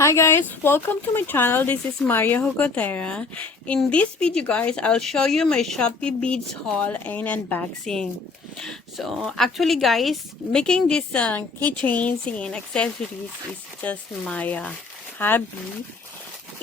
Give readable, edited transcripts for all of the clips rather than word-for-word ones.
Hi guys, welcome to my channel. This is Marya Hugotera. In this video guys, I'll show you my Shopee beads haul and unboxing. So actually guys, making these keychains and accessories is just my hobby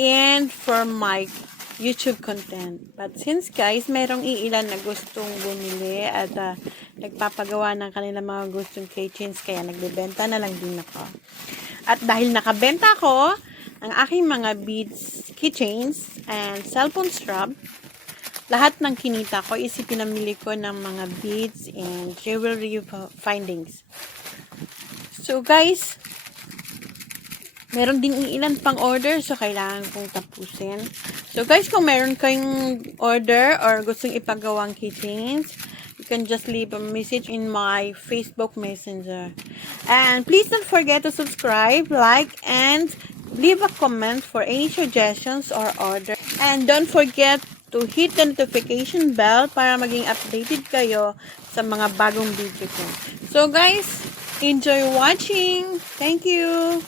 and for my YouTube content. But since guys, merong iilan na gustong bumili at nagpapagawa ng kanilang mga gustong keychains, kaya nagbebenta na lang din ako. At dahil nakabenta ko ang aking mga beads, keychains, and cellphone strap, lahat ng kinita ko is pinamili ko ng mga beads and jewelry findings. So guys, meron din ilan pang order, so kailangan kong tapusin. So guys, kung meron kayong order or gustong ipagawang keychains, you can just leave a message in my Facebook Messenger. And please don't forget to subscribe, like, and leave a comment for any suggestions or order. And don't forget to hit the notification bell para maging updated kayo sa mga bagong video ko. So guys, enjoy watching. Thank you.